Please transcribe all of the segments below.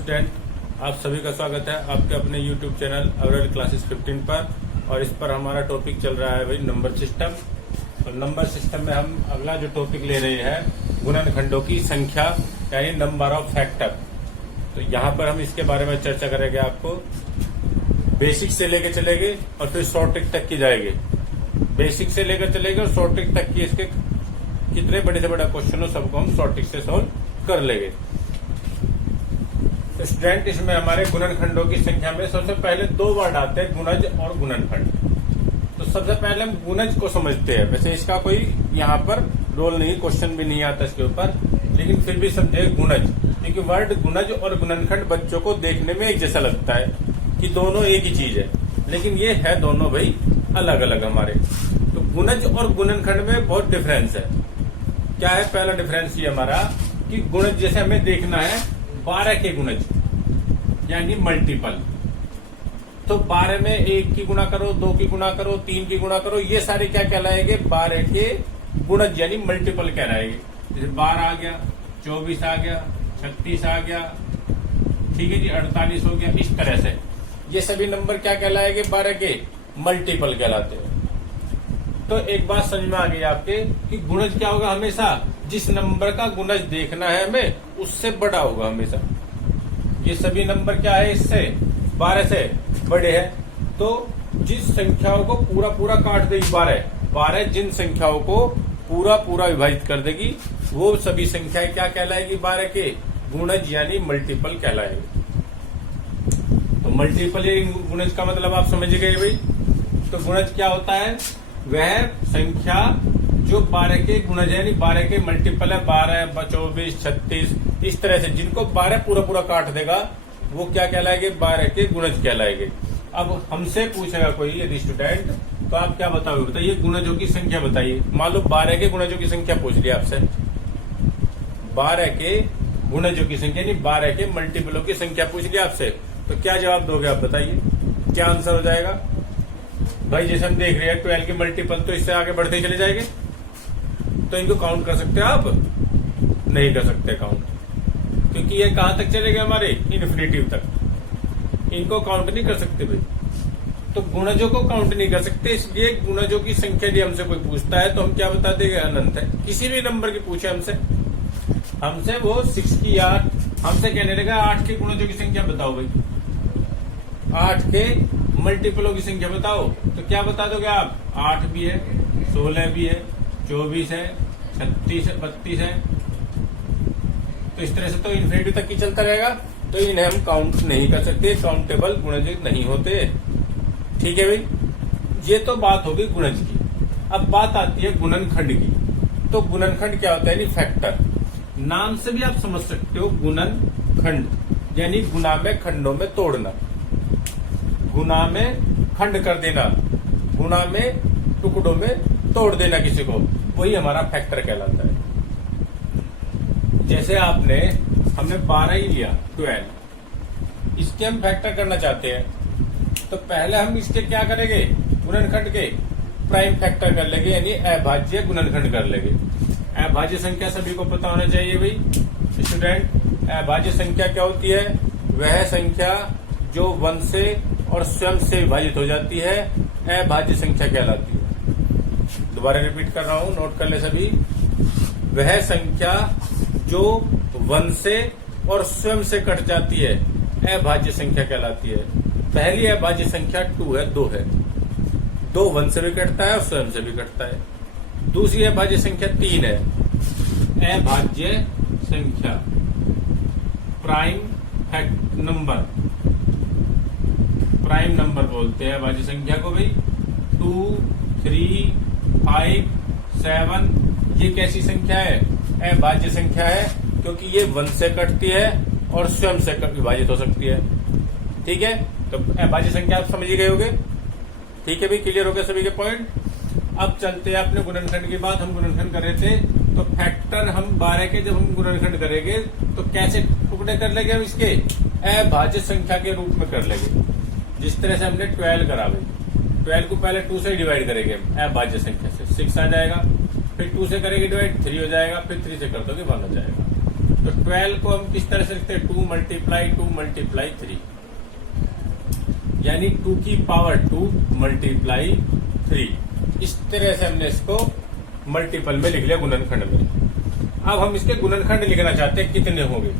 Student, आप सभी का स्वागत है आपके अपने YouTube चैनल अवरेल क्लासेस 15 पर। और इस पर हमारा टॉपिक चल रहा है भाई नंबर सिस्टम। और नंबर सिस्टम में हम अगला जो टॉपिक ले रहे हैं गुणनखंडों की संख्या यानी नंबर ऑफ फैक्टर। तो यहाँ पर हम इसके बारे में चर्चा करेंगे। आपको बेसिक से लेकर चलेंगे और फिर शॉर्ट ट्रिक तक की जाएगी। बेसिक से लेकर चलेंगे और शॉर्ट ट्रिक तक की इसके कितने बड़े से बड़ा क्वेश्चन हो सबको हम शॉर्ट ट्रिक से सोल्व कर लेंगे। तो स्टूडेंट, इसमें हमारे गुणनखंडों की संख्या में सबसे पहले दो वर्ड आते हैं, गुणज और गुणनखंड। तो सबसे पहले हम गुणज को समझते हैं। वैसे इसका कोई यहाँ पर रोल नहीं, क्वेश्चन भी नहीं आता इसके ऊपर, लेकिन फिर भी समझे गुणज, क्योंकि वर्ड गुणज और गुणनखंड बच्चों को देखने में एक जैसा लगता है कि दोनों एक ही चीज है, लेकिन ये है दोनों भाई अलग अलग हमारे। तो गुणज और गुणनखंड में बहुत डिफरेंस है। क्या है पहला डिफरेंस ये हमारा कि गुणज जैसे हमें देखना है 12 के गुणज यानी मल्टीपल। तो 12 में 1 की गुणा करो, 2 की गुणा करो, 3 की गुणा करो, ये सारे क्या कहलाएंगे? 12 के गुणज यानी मल्टीपल कहलाएंगे। जैसे 12 आ गया, 24 आ गया, 36 आ गया, ठीक है जी, 48 हो गया। इस तरह से ये सभी नंबर क्या कहलाएंगे? 12 के मल्टीपल कहलाते हैं। तो एक बात समझ में आ गई आपके कि गुणज क्या होगा? हमेशा जिस नंबर का गुणज देखना है हमें उससे बड़ा होगा हमेशा। ये सभी नंबर क्या है? इससे 12 से बड़े हैं। तो जिस संख्याओं को पूरा पूरा काट देगी 12 जिन संख्याओं को पूरा पूरा विभाजित कर देगी वो सभी संख्याएं क्या कहलाएगी? 12 के गुणज यानी मल्टीपल कहलाएगी। तो मल्टीपल ये गुणज का मतलब आप समझ गए भाई। तो गुणज क्या होता है? वह संख्या जो 12 के गुणज यानी 12 के मल्टीपल है, 12, 24, 36, इस तरह से जिनको 12 पूरा पूरा काट देगा वो क्या कहलाएंगे? 12 के गुणज कहलाएंगे। अब हमसे पूछेगा कोई यदि स्टूडेंट, तो आप क्या बताओगे? बताइए गुणजों की संख्या बताइए। मान लो 12 के गुणजों की संख्या पूछ लिया आपसे, 12 के गुणजों की संख्या यानी 12 के मल्टीपलों की संख्या पूछ लिया आपसे, तो क्या जवाब दोगे आप? बताइए क्या आंसर हो जाएगा? भाई जैसे हम देख रहे हैं 12 के मल्टीपल, तो इससे आगे बढ़ते ही चले जाएंगे। तो इनको काउंट कर सकते हैं आप? नहीं कर सकते काउंट, क्योंकि ये कहां तक चले गए? हमारे इन्फिनिटिव तक। इनको काउंट नहीं कर सकते भाई। तो गुणजों को काउंट नहीं कर सकते, इसलिए गुणजों की संख्या यदि हमसे कोई पूछता है तो हम क्या बता देंगे? अनंत है। किसी भी नंबर की पूछे हमसे वो 6 की 8, हमसे कहने लगा 8 के गुणजों की संख्या बताओ भाई, 8 के मल्टीपलों की संख्या बताओ, तो क्या बता दोगे आप? 8 भी है, 16 भी है, 24 है, 36 है, 32 है। तो इस तरह से तो इन्फिनिटी तक ही चलता रहेगा। तो इन्हें हम काउंट नहीं कर सकते, काउंटेबल गुणज नहीं होते। ठीक है भाई, ये तो बात होगी गुणज की। अब बात आती है गुणनखंड की। तो गुणनखंड क्या होता है? यानी फैक्टर। नाम से भी आप समझ सकते हो गुणनखंड यानी गुणा में खंडों में तोड़ना, गुणा में खंड कर देना, गुणा में टुकड़ों में तोड़ देना किसी को, वही हमारा फैक्टर कहलाता है। जैसे हमने 12 ही लिया, 12, इसके हम फैक्टर करना चाहते हैं, तो पहले हम इसके क्या करेंगे? गुणनखंड के प्राइम फैक्टर कर लेंगे, यानी अभाज्य गुणनखंड कर लेंगे। अभाज्य संख्या सभी को पता होना चाहिए भाई स्टूडेंट। अभाज्य संख्या क्या होती है? वह संख्या जो 1 से और स्वयं से विभाजित हो जाती है, अभाज्य संख्या कहलाती है। दोबारा रिपीट कर रहा हूं, नोट कर ले सभी। वह संख्या जो 1 से और स्वयं से कट जाती है, अभाज्य संख्या कहलाती है। पहली अभाज्य संख्या 2 है, 2 है। 2 1 से भी कटता है और स्वयं से भी कटता है। दूसरी अभाज्य संख्या 3 है, अभाज्य संख्या प्राइम नंबर, प्राइम नंबर बोलते हैं अभाज्य संख्या को भाई। 2, 3, 5, 7, ये कैसी संख्या है? अभाज्य संख्या है, क्योंकि ये 1 से कटती है और स्वयं से विभाजित हो सकती है। ठीक है, तो अभाज्य संख्या आप समझ ही गए होगे। ठीक है भाई, क्लियर हो गए सभी के पॉइंट। अब चलते हैं अपने गुणनखंड की बात। हम गुणनखंड कर रहे थे, तो फैक्टर हम 12 के जब हम गुणनखंड करेंगे तो कैसे टुकड़े कर लेंगे? हम इसके अभाज्य संख्या के रूप में कर लेंगे, जिस तरह से हमने 12 करा भाई। 12 को पहले 2 से डिवाइड करेंगे अभाज्य संख्या से, 6 आ जाएगा। फिर 2 से करेंगे डिवाइड, 3 हो जाएगा। फिर 3 से कर दोगे 1 हो जाएगा। तो 12 को हम किस तरह से लिखते हैं, 2 मल्टीप्लाई 3, यानी 2 की पावर 2 मल्टीप्लाई 3। इस तरह से हमने इसको मल्टीपल में लिख लिया, गुणनखंड में। अब हम इसके गुणनखंड लिखना चाहते हैं, कितने होंगे।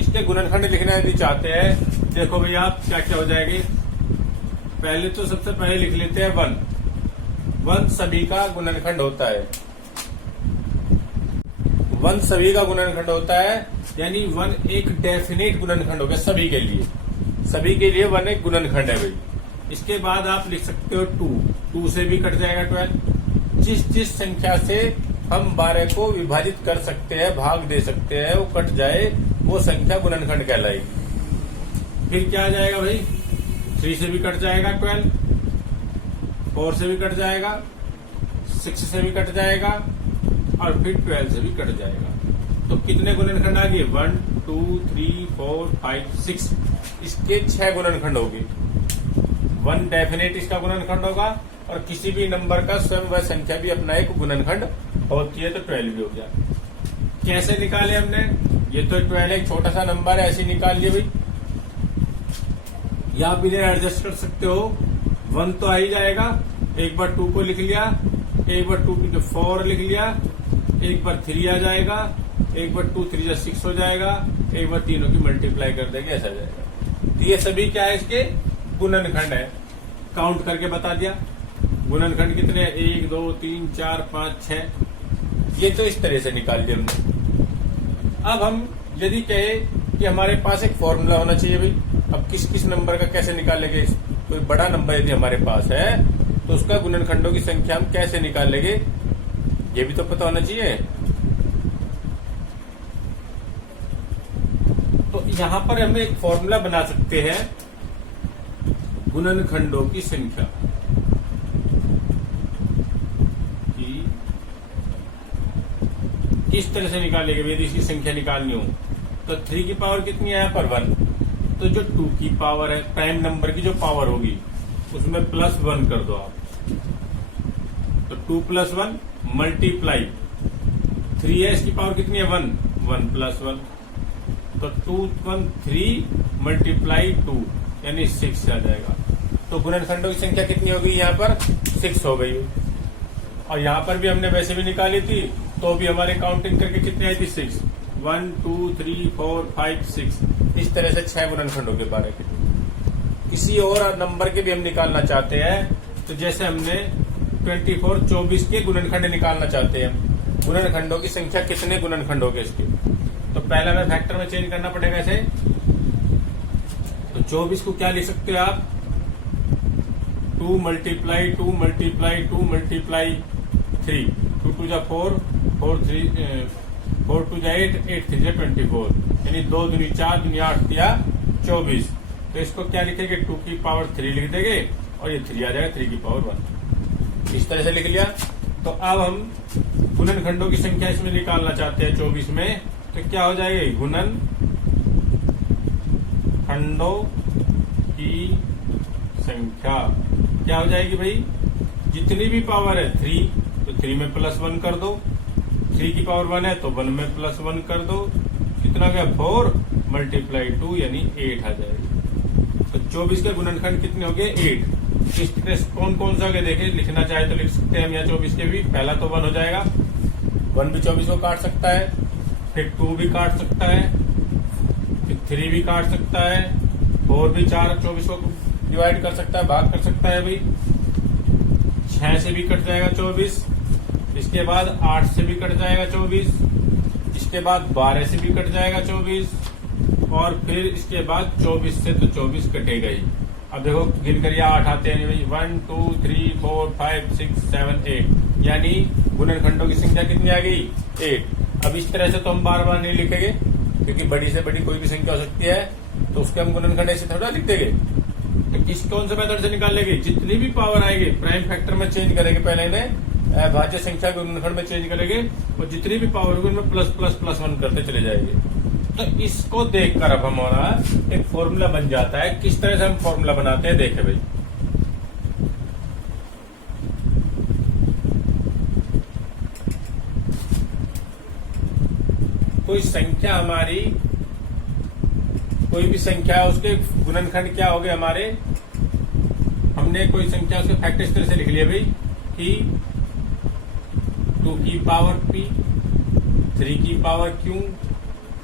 इसके गुणनखंड लिखना यदि चाहते हैं, देखो भैया आप क्या क्या हो जाएंगे। पहले तो सबसे पहले लिख लेते हैं 1 सभी का गुणनखंड होता है। 1 सभी का गुणनखंड होता है, यानी 1 एक डेफिनेट गुणनखंड हो गया सभी के लिए। सभी के लिए 1 एक गुणनखंड है भाई। इसके बाद आप लिख सकते हो 2 से भी कट जाएगा 12। जिस संख्या से हम 12 को विभाजित कर सकते हैं, भाग दे सकते हैं, वो कट जाए, वो संख्या गुणनखंड कहलाएगी। फिर क्या आ जाएगा भाई, 3 से भी कट जाएगा 12, 4 से भी कट जाएगा, 6 से भी कट जाएगा, और फिर 12 से भी कट जाएगा। तो कितने गुणनखंड आ गए, 1 2 3 4 5 6। इसके 6 गुणनखंड होंगे। 1 डेफिनेट इसका गुणनखंड होगा, और किसी भी नंबर का स्वयं वह संख्या भी अपना एक गुणनखंड होती है। तो 12 भी हो गया। कैसे निकाले हमने, ये तो 12 एक छोटा सा नंबर है, ऐसे निकाल लिए भाई। या आप इन्हें एडजस्ट कर सकते हो, 1 तो आ ही जाएगा, एक बार 2 को लिख लिया, एक बार 2 की 4 लिख लिया, एक बार 3 आ जाएगा, एक बार 2 3 6 हो जाएगा, एक बार तीनों की मल्टीप्लाई कर देंगे, ऐसा जाएगा। तो ये सभी क्या है, इसके गुणनखंड है। काउंट करके बता दिया गुणनखंड कितने, 1 2 3 4 5 6। ये तो इस तरह से निकाल दिया हमने। अब हम यदि कहे कि हमारे पास एक फॉर्मूला होना चाहिए भाई, अब किस किस नंबर का कैसे निकालेंगे। कोई बड़ा नंबर यदि हमारे पास है तो उसका गुणनखंडों की संख्या हम कैसे निकालेंगे, ये भी तो पता होना चाहिए। तो यहां पर हम एक फॉर्मूला बना सकते हैं गुणनखंडों की संख्या की। किस तरह से निकालेंगे यदि इसकी संख्या निकालनी हो, तो 3 की पावर कितनी है यहाँ पर 1। तो जो 2 की पावर है, प्राइम नंबर की जो पावर होगी, उसमें +1 कर दो आप। तो 2 + 1 मल्टीप्लाई 3 है, इसकी पावर कितनी है 1 + 1। तो 2 1 3 मल्टीप्लाई 2 यानी 6 आ जाएगा। तो गुणनखंडों की संख्या कितनी हो गई यहाँ पर, 6 हो गई। और यहाँ पर भी हमने वैसे भी निकाली थी, तो भी हमारे काउंटिंग करके कितनी आई थी 6, 1 2 3 4 5 6। इस तरह से 6 गुणनखंडों के बारे में। किसी और नंबर के भी हम निकालना चाहते हैं, तो जैसे हमने 24 के गुणनखंड निकालना चाहते हैं, गुणनखंडों की संख्या कितने गुणनखंड हो गए इसके। तो पहले हमें फैक्टर में चेंज करना पड़ेगा ऐसे। तो 24 को क्या लिख सकते हो आप, 2 मल्टीप्लाई 2 मल्टीप्लाई 2 मल्टीप्लाई 3, 2 2 जा 4 4 3 4 2 जा 8 8 3 जा 24, यानी 2 दूनी 4 दूनी 8 दिया 24। तो इसको क्या लिखेंगे, 2 की पावर 3 लिख देंगे, और ये 3 आ जाएगा 3 की पावर 1। इस तरह से लिख लिया। तो अब हम गुणनखंडों की संख्या इसमें निकालना चाहते हैं 24 में, तो क्या हो जाएगी, गुणनखंडों की संख्या क्या हो जाएगी भाई, जितनी भी पावर है 3, तो 3 में +1 कर दो, 3 की पावर 1 है तो 1 में +1 कर दो, कितना गया 4 मल्टीप्लाई 2 यानी 8 आ जाएगी। तो 24 के गुणनखंड कितने हो गए 8। इस तरह कौन कौन सा आगे देखे, लिखना चाहे तो लिख सकते हैं हम यहाँ 24 के भी। पहला तो 1 हो जाएगा, 1 भी 24 को काट सकता है, फिर 2 भी काट सकता है, फिर 3 भी काट सकता है, 4 भी 24 को डिवाइड कर सकता है, भाग कर सकता है भाई। 6 से भी कट जाएगा 24, इसके बाद 8 से भी कट जाएगा 24, इसके बाद 12 से भी कट जाएगा 24, और फिर इसके बाद 24 से तो 24 कटेगा ही। अब देखो गिन करिए 8 आते हैं भाई, 1 2 3 4 5 6 7 8, यानी गुणनखंडों की संख्या कितनी आ गई 8। अब इस तरह से तो हम बार बार नहीं लिखेंगे, क्योंकि बड़ी से बड़ी कोई भी संख्या हो सकती है, तो उसके हम गुणनखंड ऐसे थोड़ा लिख देंगे। तो किस कौन से मेथड से निकालेंगे, जितनी भी पावर आएगी प्राइम फैक्टर में चेंज करेंगे, पहले इन्हें भाज्य संख्या के गुणनखंड में चेंज करेंगे, और जितनी भी पावर होगी उनमें +++1 करते चले जाएंगे। तो इसको देखकर अब हमारा एक फॉर्मूला बन जाता है। किस तरह से हम फॉर्मूला बनाते हैं, देखे भाई। कोई संख्या हमारी, कोई भी संख्या है उसके गुणनखंड क्या हो गए हमारे, हमने कोई संख्या उसके फैक्टर इस तरह से लिख लिया भाई कि 2 की पावर p, 3 की पावर q,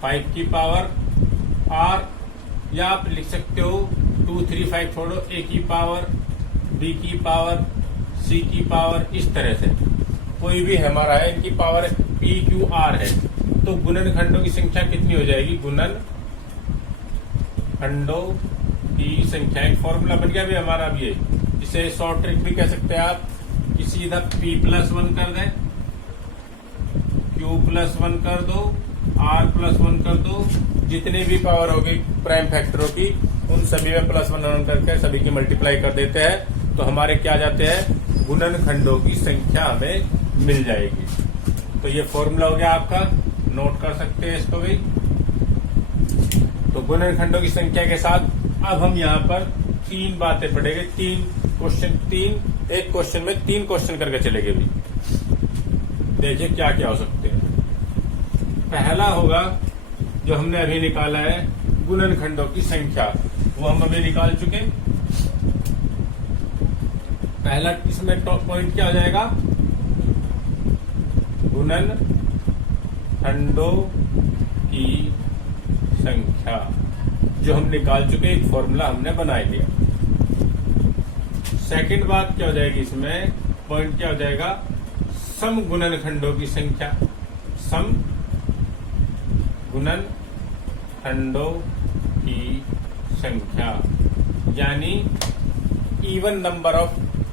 5 की पावर r, या आप लिख सकते हो 2, 3, 5 छोड़ो, a की पावर, b की पावर, c की पावर, इस तरह से कोई भी हमारा है, इनकी पावर p, q, r है। तो गुणनखंडों की संख्या कितनी हो जाएगी, गुणनखंडों की संख्या, एक फॉर्मूला बन गया भी हमारा। अब ये इसे शॉर्ट ट्रिक भी कह सकते हैं आप कि सीधा p+1 कर दें, q+1 कर दो, r+1 कर दो, जितने भी पावर होगी प्राइम फैक्टरों की उन सभी में +1 करके सभी की मल्टीप्लाई कर देते हैं, तो हमारे क्या जाते हैं, गुणनखंडों की संख्या हमें मिल जाएगी। तो ये फॉर्मूला हो गया आपका, नोट कर सकते हैं इसको भी। तो गुणनखंडों की संख्या के साथ अब हम यहाँ पर 3 बातें पढ़ेंगे, 3 क्वेश्चन, एक क्वेश्चन में 3 क्वेश्चन करके चलेंगे भी। देखिए क्या क्या हो सकते हैं। पहला होगा जो हमने अभी निकाला है गुणनखंडों की संख्या, वो हम अभी निकाल चुके। पहला इसमें टॉप पॉइंट क्या हो जाएगा, गुणनखंडों की संख्या, जो हम निकाल चुके, एक फॉर्मूला हमने बना लिया। सेकंड बात क्या हो जाएगी, इसमें पॉइंट क्या हो जाएगा, सम गुणनखंडों की संख्या, सम गुणनखंडों की संख्या, यानी even number of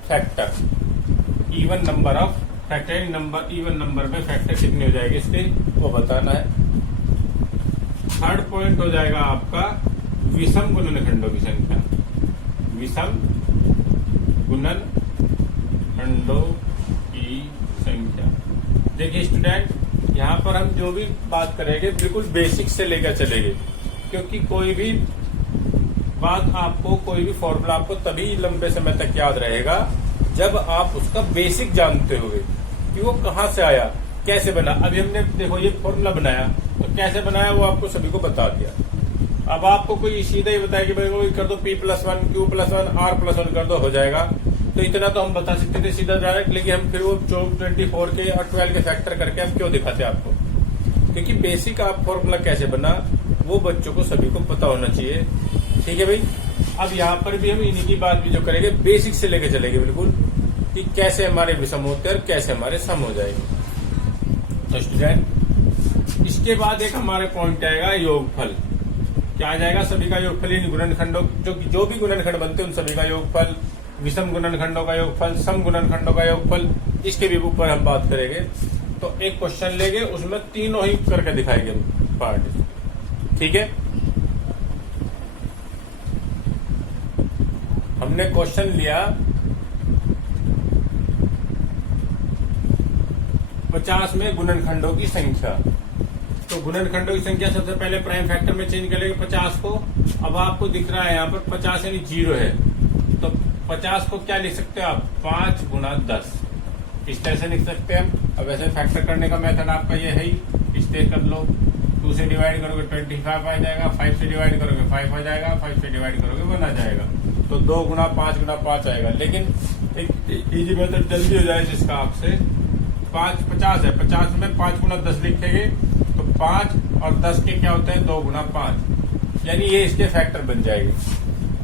factor, even number of factor, number even number में फैक्टर कितने हो जाएंगे इसके, वो बताना है। थर्ड पॉइंट हो जाएगा आपका विषम गुणनखंडों की संख्या, विषम गुणनखंडों की संख्या। देखिए स्टूडेंट, यहाँ पर हम जो भी बात करेंगे बिल्कुल बेसिक से लेकर चलेंगे, क्योंकि कोई भी बात आपको, कोई भी फॉर्मूला आपको तभी लंबे समय तक याद रहेगा जब आप उसका बेसिक जानते होंगे कि वो कहाँ से आया, कैसे बना। अभी हमने देखो ये फॉर्मूला बनाया, तो कैसे बनाया वो आपको सभी को बता दिया। अब आपको कोई सीधा ही बताया कि भाई वो कर दो p+1, q+1, r+1 कर दो, हो जाएगा। तो इतना तो हम बता सकते थे सीधा डायरेक्ट, लेकिन हम फिर वो 24 के और 12 के फैक्टर करके हम क्यों दिखाते आपको, क्योंकि बेसिक आप फॉर्मूला कैसे बना वो बच्चों को सभी को पता होना चाहिए। ठीक है भाई। अब यहाँ पर भी हम इन्हीं की बात भी जो करेंगे बेसिक से लेके चलेंगे बिल्कुल, कि कैसे हमारे विषम होते हैं और कैसे हमारे सम हो जाएंगे। तो स्टूडेंट, इसके बाद एक हमारे पॉइंट आएगा योगफल। क्या आ जाएगा, सभी का योगफल, इन गुणनखंडों जो भी गुणनखंड बनते हैं उन सभी का योगफल, विषम गुणनखंडों का योगफल, सम गुणनखंडों का योगफल, इसके भी ऊपर हम बात करेंगे। तो एक क्वेश्चन लेंगे, उसमें तीनों ही करके दिखाएंगे पार्ट। ठीक है, हमने क्वेश्चन लिया 50 में गुणनखंडों की संख्या। तो गुणनखंडों की संख्या सबसे पहले प्राइम फैक्टर में चेंज करेंगे 50 को। अब आपको दिख रहा है यहाँ पर 50 यानी 0 है, तो 50 को क्या लिख सकते हो आप, 5 गुणा 10, इस तरह से लिख सकते हैं हम। अब ऐसे फैक्टर करने का मेथड आपका ये है ही, इस तरह कर लो। 2 से डिवाइड करोगे 25 आ जाएगा, 5 से डिवाइड करोगे 5 आ जाएगा, 5 से डिवाइड करोगे 1 आ जाएगा। तो 2 गुणा 5 गुणा 5 आएगा। लेकिन एक इजी मेथड जल्दी हो जाए जिसका आपसे 5 50 है, 50 में 5 गुणा 10 लिखेंगे तो 5 और 10 के क्या होते हैं, 2 गुणा 5, यानी ये इसके फैक्टर बन जाएंगे।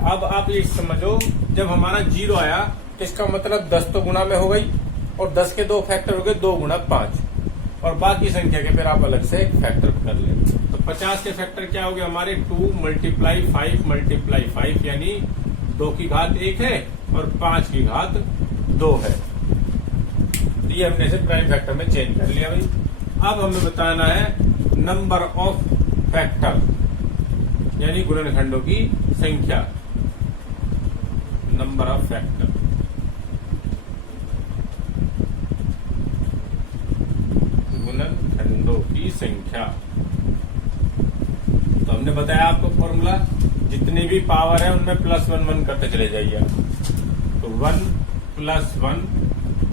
अब आप ये समझो, जब हमारा 0 आया तो इसका मतलब 10 तो गुणा में हो गई, और 10 के 2 फैक्टर हो गए 2 गुणा 5, और बाकी संख्या के फिर आप अलग से एक फैक्टर कर लें। तो 50 के फैक्टर क्या हो गए हमारे, 2 × 5 × 5, यानी 2 की घात 1 है और 5 की घात 2 है। ये हमने इसे प्राइम फैक्टर में चेंज कर लिया भाई। अब हमें बताना है नंबर ऑफ फैक्टर, यानी गुणनखंडों की संख्या, नंबर ऑफ फैक्टर। गुणनखंडों की संख्या, तो हमने बताया आपको फॉर्मूला, जितनी भी पावर है उनमें +1 करते चले जाइए। तो 1 + 1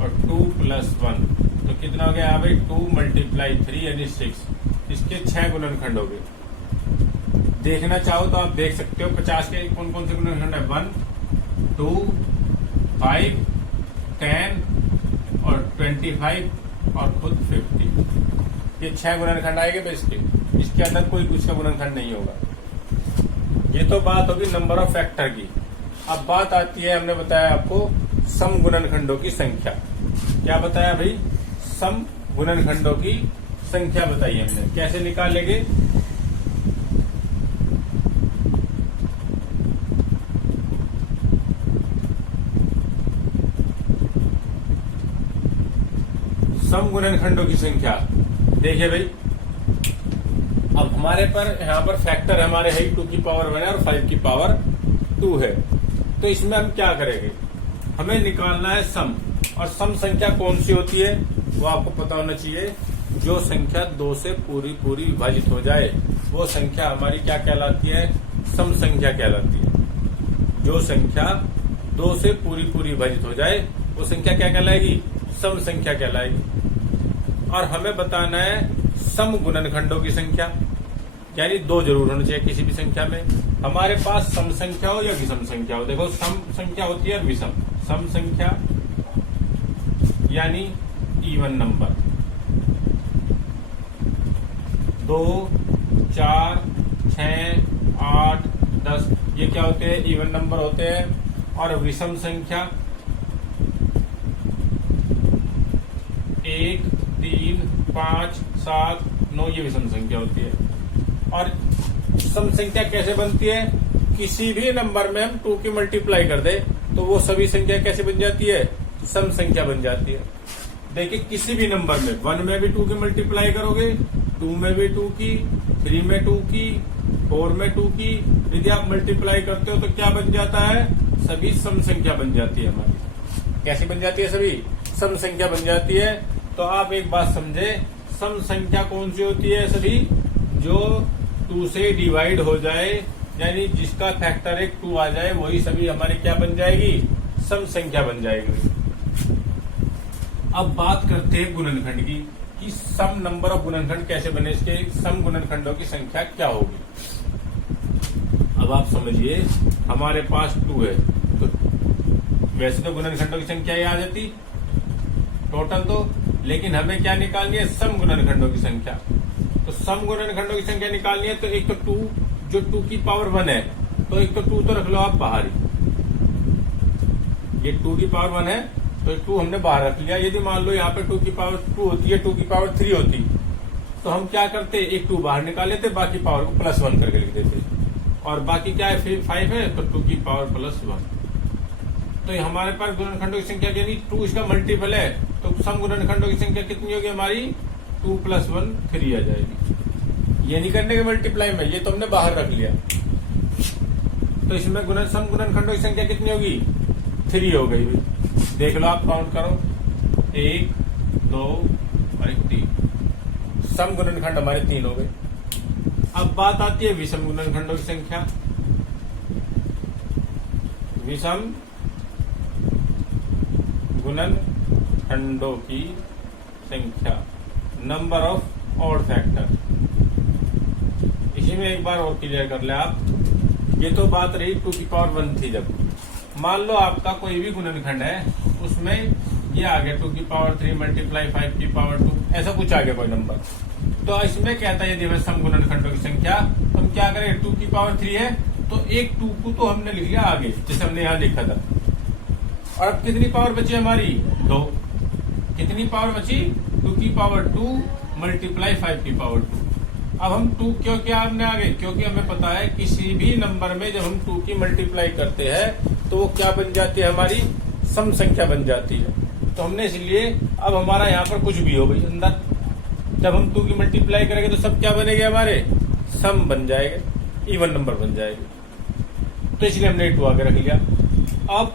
और 2 + 1, तो कितना हो गया भाई, 2 × 3 यानी 6। इसके 6 गुणनखंड हो गए। देखना चाहो तो आप देख सकते हो 50 के कौन कौन से गुणनखंड है, 1, 2, 5, 10 और 25 और खुद 50। ये 6 गुणनखंड आएंगे बेस के, इसके अंदर कोई कुछ का गुणनखंड नहीं होगा। ये तो बात होगी नंबर ऑफ फैक्टर की। अब बात आती है, हमने बताया आपको सम गुणनखंडों की संख्या। क्या बताया भाई, सम गुणनखंडों की संख्या बताई हमने। कैसे निकालेंगे, सम गुणनखंडों की संख्या। देखिए भाई, अब हमारे पर यहाँ पर फैक्टर हमारे है 2 की पावर 1 है और 5 की पावर 2 है। तो इसमें हम क्या करेंगे, हमें निकालना है सम। और सम संख्या कौन सी होती है वो आपको पता होना चाहिए। जो संख्या 2 से पूरी पूरी विभाजित हो जाए वो संख्या हमारी क्या कहलाती है, सम संख्या कहलाती है। जो संख्या 2 से पूरी पूरी विभाजित हो जाए वो संख्या क्या कहलाएगी, सम संख्या कहलाएगी। और हमें बताना है सम गुणनखंडों की संख्या, यानी 2 जरूर होना चाहिए किसी भी संख्या में। हमारे पास सम संख्या हो या विषम संख्या हो। देखो, सम संख्या होती है विषम। सम संख्या यानी इवन नंबर, 2, 4, 6, 8, 10 ये क्या होते हैं, इवन नंबर होते हैं। और विषम संख्या 1, 3, 5, 7, 9 ये विषम संख्या होती है। और सम संख्या कैसे बनती है, किसी भी नंबर में हम 2 की मल्टीप्लाई कर दे तो वो सभी संख्या कैसे बन जाती है, सम संख्या बन जाती है। देखिए, किसी भी नंबर में 1 में भी 2 की मल्टीप्लाई करोगे, 2 में भी 2 की, 3 में 2 की, 4 में 2 की, यदि आप मल्टीप्लाई करते हो तो क्या बन जाता है, सभी सम संख्या बन जाती है हमारी। कैसी बन जाती है, सभी सम संख्या बन जाती है। तो आप एक बात समझे, सम संख्या कौन सी होती है, सभी जो 2 से डिवाइड हो जाए, यानी जिसका फैक्टर एक 2 आ जाए वही सभी हमारी क्या बन जाएगी, सम संख्या बन जाएगी। अब बात करते हैं गुणनखंड की, कि सम नंबर ऑफ गुणनखंड कैसे बने, इसके सम गुणनखंडों की संख्या क्या होगी। अब आप समझिए, हमारे पास 2 है तो वैसे तो गुणनखंडों की संख्या ही आ जाती टोटल तो, लेकिन हमें क्या निकालनी है, सम गुणनखंडों की संख्या। तो सम गुणनखंडों की संख्या निकालनी है तो एक तो 2, जो 2 की पावर 1 है तो एक तो 2 तो रख लो आप बाहर ही। ये 2 की पावर 1 है तो 2 हमने बाहर रख लिया। यदि मान लो यहाँ पे 2 की पावर 2 होती है, 2 की पावर 3 होती, तो हम क्या करते, एक 2 बाहर निकाल लेते, बाकी पावर को +1 करके लिख देते। और बाकी क्या है, 5 है तो 2 की पावर +1। तो ये हमारे पास गुणनखंडों की संख्या, यानी 2 इसका मल्टीपल है, तो सम गुणनखंडों की संख्या कितनी होगी हमारी, 2 + 1 3 आ जाएगी। ये नहीं करने के मल्टीप्लाई में, ये तो हमने बाहर रख लिया। तो इसमें सम गुणनखंडों की संख्या कितनी होगी, 3 हो गई। देख लो, आप काउंट करो, 1, 2 और 3। सम गुणनखंड हमारे 3 हो गए। अब बात आती है विषम गुणनखंडों की संख्या। विषम गुणनखंडों की संख्या, नंबर ऑफ ऑड फैक्टर। इसी में एक बार और क्लियर कर ले आप, ये तो बात रही 2 की पावर 1 थी। जब मान लो आपका कोई भी गुणनखंड है, उसमें ये आ गया 2 की पावर 3 मल्टीप्लाई 5 की पावर 2, ऐसा कुछ आ गया कोई नंबर। तो इसमें कहता है यदि हमें सम गुणनखंडों की संख्या, तो हम क्या करें, 2 की पावर 3 है तो एक 2 को तो हमने लिख लिया आगे, जैसे हमने यहाँ लिखा था। और अब कितनी पावर बची हमारी, 2। कितनी पावर बची, 2 की पावर 2 मल्टीप्लाई 5 की पावर 2। अब हम 2 क्यों क्या हमने आगे, क्योंकि हमें पता है किसी भी नंबर में जब हम 2 की मल्टीप्लाई करते हैं तो वो क्या बन जाती है, हमारी सम संख्या बन जाती है। तो हमने इसलिए, अब हमारा यहाँ पर कुछ भी हो गई अंदर, जब हम 2 की मल्टीप्लाई करेंगे तो सब क्या बनेंगे, हमारे सम बन जाएंगे, इवन नंबर बन जाएंगे। तो इसलिए हमने 2 आगे रख लिया। अब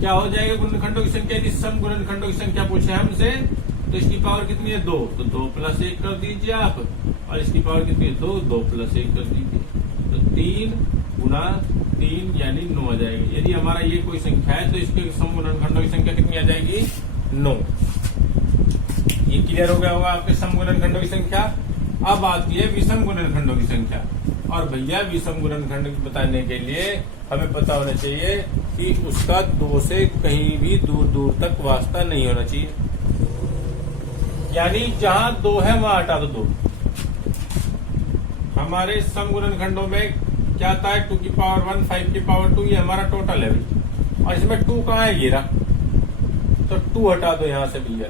क्या हो जाएगा गुणनखंडों की संख्या, यदि सम गुणनखंडों की संख्या पूछे हमसे तो इसकी पावर कितनी है, 2, तो 2 + 1 कर दीजिए आप। और इसकी पावर कितनी है, 2, 2 + 1 कर दीजिए, तो 3 × 3 यानी 9 आ जाएगी। यदि हमारा ये कोई संख्या है तो इसके सम गुणनखंडों की संख्या कितनी आ जाएगी, 9। ये क्लियर हो गया होगा आपके सम गुणनखंडों की संख्या। अब आती है विषम गुणनखंडों की संख्या। और भैया विषम गुणनखंड बताने के लिए हमें पता होना चाहिए कि उसका 2 से कहीं भी दूर दूर तक वास्ता नहीं होना चाहिए, यानी जहां 2 है वहां हटा दो 2। हमारे सम गुणनखंडों में क्या आता है 2 की पावर 1, 5 की पावर 2, ये हमारा टोटल है भाई। और इसमें 2 कहाँ है, ये रहा, तो 2 हटा दो यहां से भैया,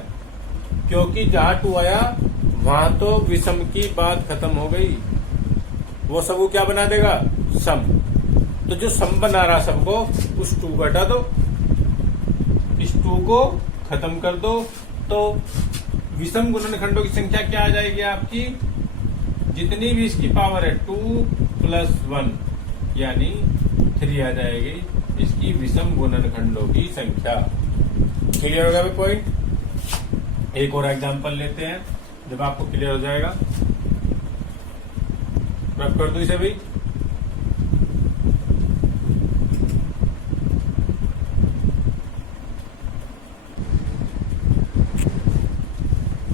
क्योंकि जहां 2 आया वहां तो विषम की बात खत्म हो गई। वो सब को क्या बना देगा, सम। तो जो सम बना रहा सबको, उस 2 को हटा दो, इस 2 को खत्म कर दो, तो विषम गुणनखंडों की संख्या क्या आ जाएगी आपकी, जितनी भी इसकी पावर है 2 + 1 यानी 3 आ जाएगी इसकी विषम गुणनखंडों की संख्या। क्लियर होगा भाई पॉइंट। एक और एग्जांपल लेते हैं, जब आपको क्लियर हो जाएगा। रब कर दो इसे भी।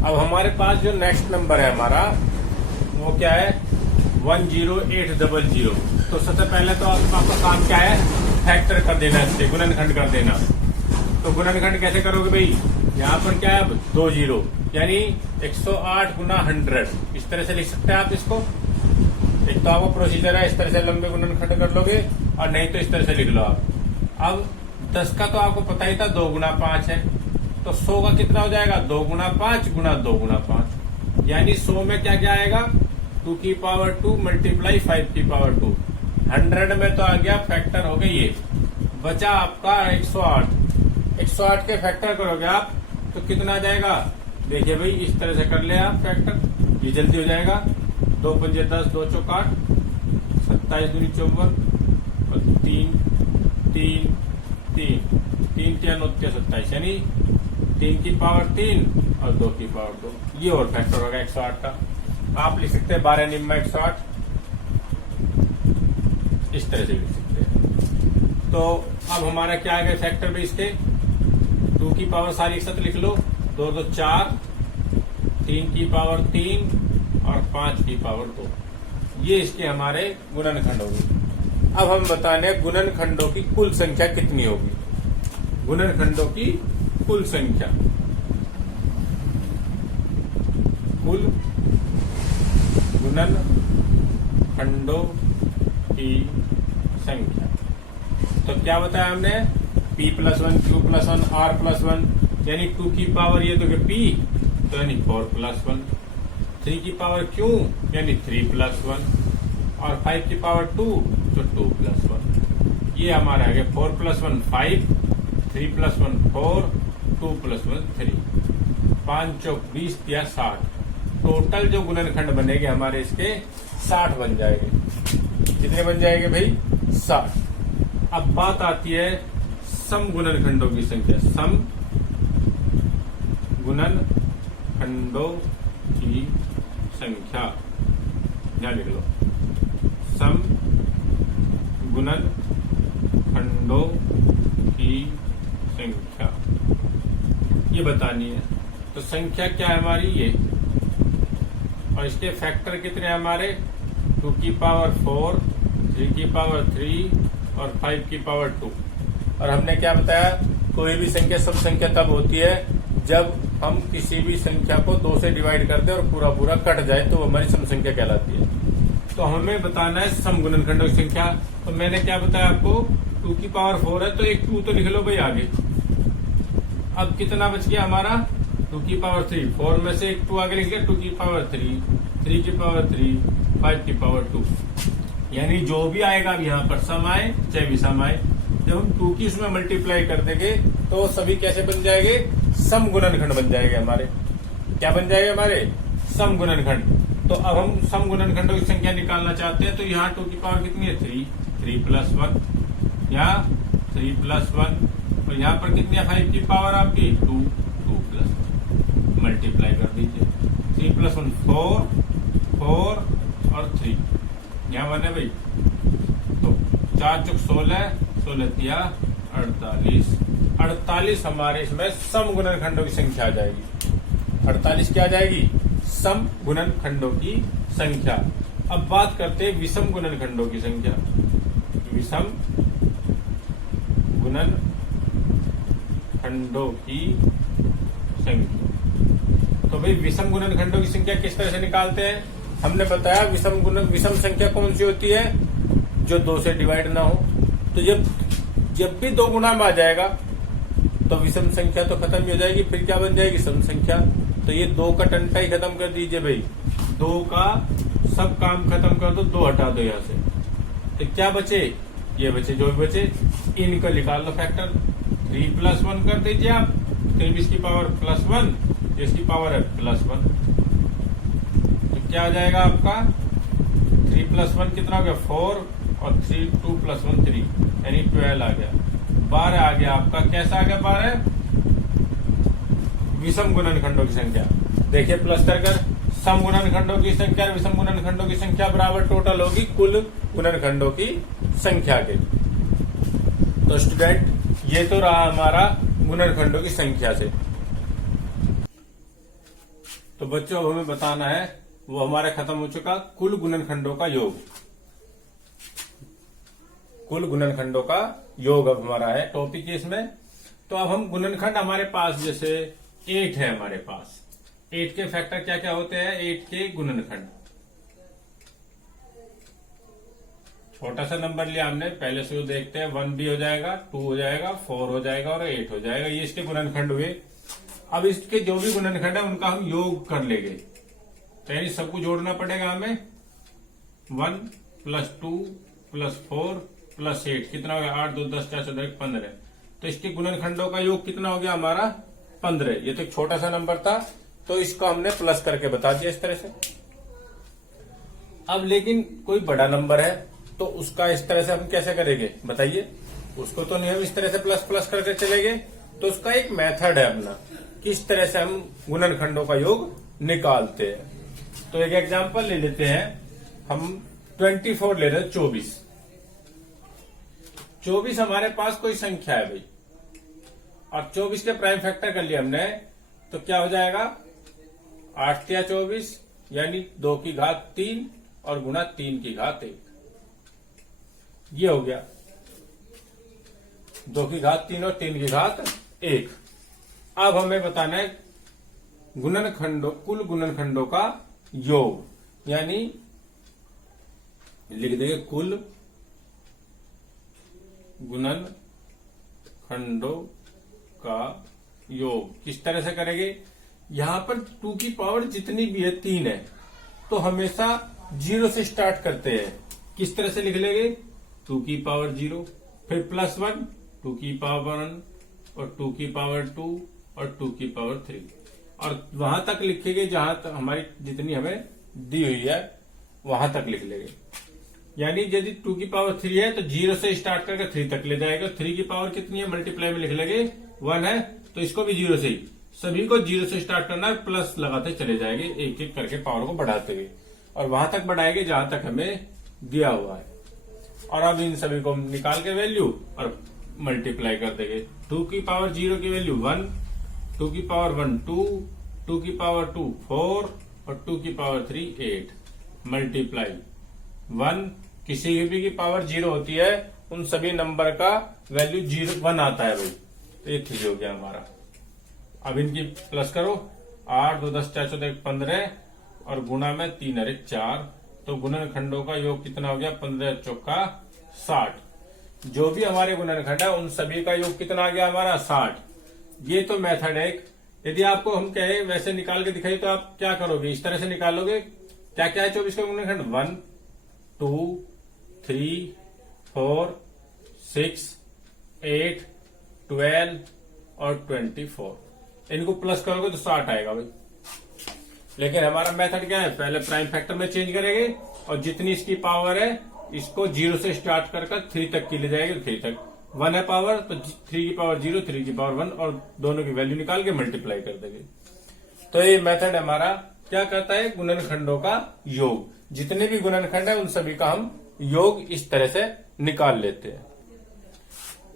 अब हमारे पास जो नेक्स्ट नंबर है हमारा, वो क्या है 10800। तो सबसे पहले तो आपका काम क्या है, फैक्टर कर देना, इससे गुणनखंड कर देना। तो गुणनखंड कैसे करोगे भाई, यहाँ पर क्या है 2 0, यानी 108 × 100, इस तरह से लिख सकते हैं आप इसको। एक तो आपको प्रोसीजर है, इस तरह से लंबे गुणनखंड कर लोगे, और नहीं तो इस तरह से लिख लो आप। अब 10 का तो आपको पता ही था 2 × 5 है, तो 100 का कितना हो जाएगा 2 × 5 × 2 × 5, यानी 100 में क्या क्या आएगा 2 की पावर 2 × 5 की पावर 2। 100 में तो आ गया फैक्टर हो गए ये, बचा आपका 108। 108 के फैक्टर करोगे आप तो कितना आ जाएगा, देखिए भाई इस तरह से कर ले आप फैक्टर, ये जल्दी हो जाएगा। 2 × 5 = 10, 2 × 4 = 8, 27 × 2 = 54, और 3 3 3 3 × 9 = 27, यानी 3 की पावर 3 और 2 की पावर 2, ये और फैक्टर होगा 108 का। आप लिख सकते हैं 12 निम्मा 108, इस तरह से लिख सकते हैं। तो अब हमारा क्या आ गया फैक्टर में इसके, 2 की पावर सारी एक साथ लिख लो, 2 2 4, 3 की पावर 3 और 5 की पावर 2, ये इसके हमारे गुणनखंड होगी। अब हम बताने गुणनखंडों की कुल संख्या कितनी होगी, गुणनखंडों की कुल संख्या, कुल गुणनखंडों की संख्या। तो क्या बताया हमने, p + 1 q + 1 r + 1, यानी 2 की पावर ये तो p, तो यानी 4 + 1, 3 की पावर q यानी 3 + 1, और 5 की पावर 2 तो 2 + 1। ये हमारा आ गया 4 + 1 5, 3 + 1 4, 2 + 1 3, 5 चौक 20 या 60। टोटल जो गुणनखंड बनेंगे हमारे इसके 60 बन जाएंगे। कितने बन जाएंगे भाई 60। अब बात आती है सम गुणनखंडों की संख्या, सम गुणनखंडों की संख्या, ध्यान लिख लो, सम गुणनखंडों की संख्या ये बतानी है। तो संख्या क्या है हमारी ये, और इसके फैक्टर कितने हैं हमारे, 2 की पावर 4, 3 की पावर 3 और 5 की पावर 2। और हमने क्या बताया, कोई भी संख्या सम संख्या तब होती है जब हम किसी भी संख्या को 2 से डिवाइड कर दें और पूरा पूरा कट जाए, तो हमारी सम संख्या कहलाती है। तो हमें बताना है सम गुणनखंडों की संख्या। तो मैंने क्या बताया आपको, 2 की पावर 4 है तो एक 2 तो लिख लो भाई आगे। अब कितना बच गया हमारा, 2 की पावर 3, 4 में से एक 2 आगे लिख लिया, 2 की पावर 3, 3 की पावर 3, 5 की पावर 2, यानी जो भी आएगा अब यहाँ पर सम आए चाहे विषम आए, जब हम 2 की उसमें मल्टीप्लाई कर देंगे तो सभी कैसे बन जाएंगे, सम गुणनखंड बन जाएंगे हमारे। क्या बन जाएंगे हमारे, सम गुणनखंड। तो अब हम सम गुणनखंडों की संख्या निकालना चाहते हैं, तो यहाँ 2 की पावर कितनी है 3, 3 + 1, यहाँ 3 + 1, और यहाँ पर कितनी है 5 की पावर आपकी 2, 2 + 1, मल्टीप्लाई कर दीजिए, 3 + 1 4, 4 और 3, यहाँ बने भाई। तो 4 चौक 16, 16 तिया 48, 48 हमारे इसमें सम गुणनखंडों की संख्या आ जाएगी। 48 क्या आ जाएगी, सम गुणनखंडों की संख्या। अब बात करते हैं विषम गुणनखंडों की संख्या। विषम गुणनखंडों की संख्या। तो भाई विषम गुणनखंडों की संख्या किस तरह से निकालते हैं? हमने बताया विषम संख्या कौन सी होती है? जो 2 से डिवाइड ना हो। तो जब भी 2 गुना में आ जाएगा तो विषम संख्या तो खत्म ही हो जाएगी, फिर क्या बन जाएगी? सम संख्या। तो ये 2 का टंटा ही खत्म कर दीजिए भाई, 2 का सब काम खत्म कर दो, 2 हटा दो यहां से। तो क्या बचे? ये बचे, जो भी बचे इनको निकाल लो फैक्टर। 3 + 1 कर दीजिए आप, 3 की पावर +1, इसकी पावर है +1। तो क्या आ जाएगा आपका? 3 + 1 कितना हो गया? 4 और 2 + 1 3, यानी 12 आ गया। 12 आ गया आपका। कैसा आ गया 12? विषम गुणनखंडों की संख्या। देखिए प्लस कर सम गुणनखंडों की संख्या और विषम गुणनखंडों की संख्या बराबर टोटल होगी कुल गुणनखंडों की संख्या के। तो स्टूडेंट ये तो रहा हमारा गुणनखंडों की संख्या से। तो बच्चों अब हमें बताना है, वो हमारा खत्म हो चुका कुल गुणनखंडों का योग। कुल गुणनखंडों का योग अब हमारा है टॉपिक इसमें। तो अब हम गुणनखंड हमारे पास जैसे 8 है, हमारे पास 8 के फैक्टर क्या क्या होते हैं? 8 के गुणनखंड। छोटा सा नंबर लिया हमने, पहले से देखते हैं। 1 भी हो जाएगा, 2 हो जाएगा, 4 हो जाएगा और 8 हो जाएगा। ये इसके गुणनखंड हुए। अब इसके जो भी गुणनखंड है उनका हम योग कर लेंगे। तो यानी सबको जोड़ना पड़ेगा हमें। 1 + 2 + 4 + 8 कितना हो गया? 8 2 10 4 14 15। तो इसके गुणनखंडों का योग कितना हो गया हमारा? 15। ये तो एक छोटा सा नंबर था, तो इसको हमने प्लस करके बता दिया इस तरह से। अब लेकिन कोई बड़ा नंबर है तो उसका इस तरह से हम कैसे करेंगे बताइए? उसको तो नहीं हम इस तरह से प्लस करके चलेंगे। तो उसका एक मेथड है अपना, किस तरह से हम गुणनखंडों का योग निकालते हैं। तो एक एग्जांपल ले लेते हैं हम। 24 ले रहे हैं, 24 हमारे पास कोई संख्या है भाई, और 24 के प्राइम फैक्टर कर लिया हमने। तो क्या हो जाएगा? 8 × 24 यानी 2 की घात 3 और गुणा 3 की घात 1। ये हो गया 2 की घात 3 और 3 की घात 1। अब हमें बताना है कुल गुणनखंडों का योग, यानी लिख देंगे कुल गुणनखंडों का योग। किस तरह से करेंगे? यहां पर 2 की पावर जितनी भी है 3 है, तो हमेशा 0 से स्टार्ट करते हैं। किस तरह से लिख लेंगे? 2 की पावर 0, फिर +1, 2 की पावर 1 और 2 की पावर 2 और 2 की पावर 3, और वहां तक लिखेंगे जहां तक हमारी जितनी हमें दी हुई है वहां तक लिख लेंगे। यानी यदि 2 की पावर 3 है तो 0 से स्टार्ट करके 3 तक ले जाएगा। 3 की पावर कितनी है? मल्टीप्लाई में लिख लेंगे 1 है, तो इसको भी 0 से ही, सभी को 0 से स्टार्ट करना है, प्लस लगाते चले जाएंगे एक एक करके पावर को बढ़ाते हुए, और वहां तक बढ़ाएंगे जहां तक हमें दिया हुआ है। और अब इन सभी को निकाल के वैल्यू और मल्टीप्लाई कर देंगे। 2 की पावर 0 की वैल्यू 1, 2 की पावर 1 2, 2 की पावर 2 4 और 2 की पावर 3 8। मल्टीप्लाई 1, किसी भी की पावर 0 होती है उन सभी नंबर का वैल्यू 1 आता है भाई। तो ये 3 हो गया हमारा। अब इनकी प्लस करो, 8 2 10 4 14 15 और गुणा में 3 और 1 4। तो गुणनखंडों का योग कितना हो गया? 15 चौका 60। जो भी हमारे गुणनखंड है उन सभी का योग कितना आ गया हमारा? 60। ये तो मेथड है। यदि आपको हम कहे वैसे निकाल के दिखाई तो आप क्या करोगे? इस तरह से निकालोगे। क्या क्या है 24 का गुणनखंड? 1 2 3 4 6 8 12 और 24। इनको प्लस करोगे तो 60 आएगा भाई। लेकिन हमारा मेथड क्या है? पहले प्राइम फैक्टर में चेंज करेंगे और जितनी इसकी पावर है इसको 0 से स्टार्ट कर 3 तक की ले जाएंगे। 3 तक 1 है पावर, तो 3 की पावर 0, 3 की पावर 1 और दोनों की वैल्यू निकाल के मल्टीप्लाई कर देंगे। तो ये मेथड हमारा क्या करता है? गुणनखंडों का योग। जितने भी गुणनखंड है उन सभी का हम योग इस तरह से निकाल लेते हैं।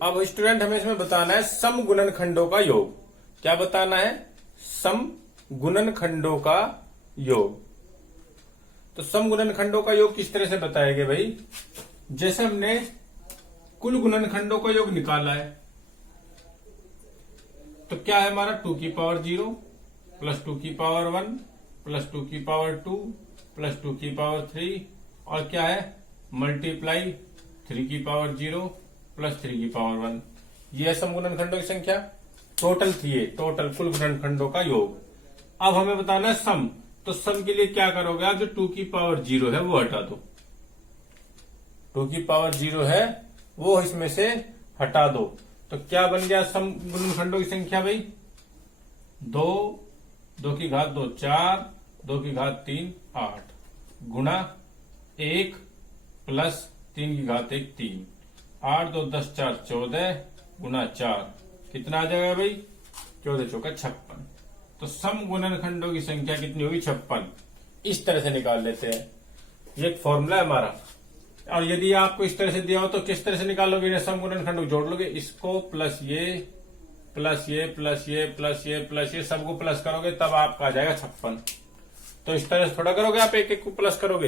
अब स्टूडेंट हमें इसमें बताना है सम गुणनखंडों का योग। क्या बताना है? सम गुणनखंडों का योग। तो सम गुणनखंडों का योग किस तरह से बताएंगे भाई, जैसे हमने कुल गुणनखंडों का योग निकाला है, तो क्या है हमारा 2 की पावर 0 प्लस 2 की पावर 1 प्लस 2 की पावर 2 प्लस 2 की पावर 3 और क्या है मल्टीप्लाई 3 की पावर 0 प्लस 3 की पावर 1। ये है सम गुणनखंडों की संख्या। टोटल थी ये, टोटल कुल गुणनखंडों का योग। अब हमें बताना है सम, तो सम के लिए क्या करोगे आप, जो 2 की पावर 0 है वो हटा दो, 2 की पावर 0 है वो इसमें से हटा दो। तो क्या बन गया सम गुणनखंडों की संख्या भाई, 2, 2 की घात 2 4, 2 की घात 3 8 गुणा 1 प्लस 3 की घात 1 3, 8 2 10 4 14 गुणा 4 कितना आ जाएगा भाई, 14 चौका 56। तो सम गुणनखंडों की संख्या कितनी होगी 56। इस तरह से निकाल लेते हैं, ये एक फॉर्मूला है हमारा। और यदि आपको इस तरह से दिया हो तो किस तरह से निकालोगे, सम गुणनखंड को जोड़ लोगे, इसको प्लस ये प्लस ये प्लस ये प्लस ये प्लस ये सबको प्लस करोगे तब आपका आ जाएगा 56। तो इस तरह से थोड़ा करोगे आप, एक एक को प्लस करोगे,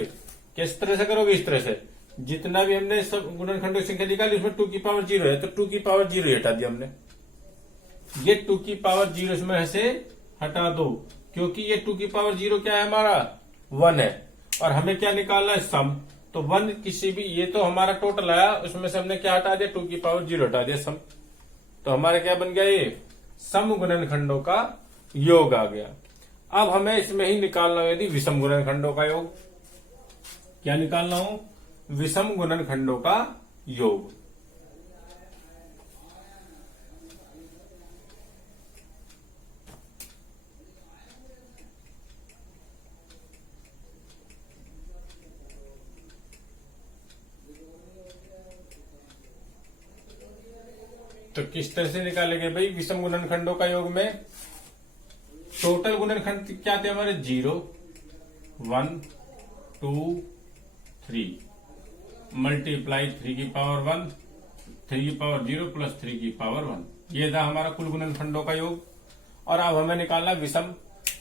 किस तरह से करोगे, इस तरह से जितना भी हमने सब गुणनखंडों की संख्या निकाली उसमें 2 की पावर 0 है तो 2 की पावर 0 हटा दिया हमने, ये 2 की पावर 0 इसमें से हटा दो, क्योंकि ये 2 की पावर 0 क्या है हमारा 1 है और हमें क्या निकालना है सम। तो 1 किसी भी, ये तो हमारा टोटल आया, उसमें से हमने क्या हटा दिया 2 की पावर 0 हटा दिया सम। तो हमारा क्या बन गया, ये सम गुणनखंडों का योग आ गया। अब हमें इसमें ही निकालना हो यदि विषम गुणनखंडों का योग, क्या निकालना हो, विषम गुणनखंडों का योग। तो किस तरह से निकालेंगे भाई विषम गुणनखंडों का योग में, टोटल गुणनखंड क्या थे हमारे 0 1 2 3 मल्टीप्लाई 3 की पावर 1 3 की पावर 0 प्लस 3 की पावर 1, ये था हमारा कुल गुणनखंडों का योग। और अब हमें निकालना विषम।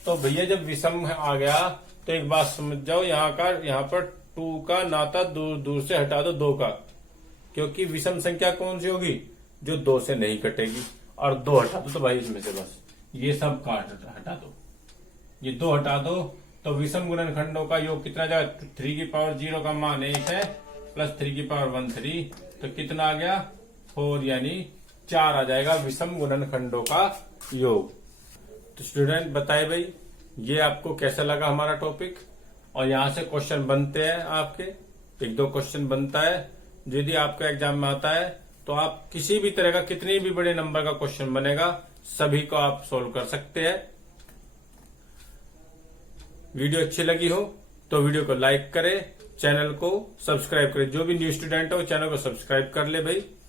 तो भैया जब विषम आ गया तो एक बात समझ जाओ, यहाँ पर 2 का नाता दूर दूर से हटा दो 2 का, क्योंकि विषम संख्या कौन सी होगी, जो 2 से नहीं कटेगी। और 2 हटा दो तो भाई इसमें से बस ये सब काट हटा दो, ये 2 हटा दो। तो विषम गुणनखंडों का योग कितना जाएगा, 3 की पावर 0 का मान 1 है प्लस 3 की पावर 1 3, तो कितना आ गया 4, यानी 4 आ जाएगा विषम गुणनखंडों का योग। तो स्टूडेंट बताए भाई ये आपको कैसा लगा हमारा टॉपिक, और यहाँ से क्वेश्चन बनते हैं आपके, 1-2 क्वेश्चन बनता है। यदि आपके एग्जाम में आता है तो आप किसी भी तरह का, कितने भी बड़े नंबर का क्वेश्चन बनेगा सभी को आप सोल्व कर सकते हैं। वीडियो अच्छी लगी हो तो वीडियो को लाइक करें, चैनल को सब्सक्राइब करें, जो भी न्यू स्टूडेंट हो चैनल को सब्सक्राइब कर ले भाई।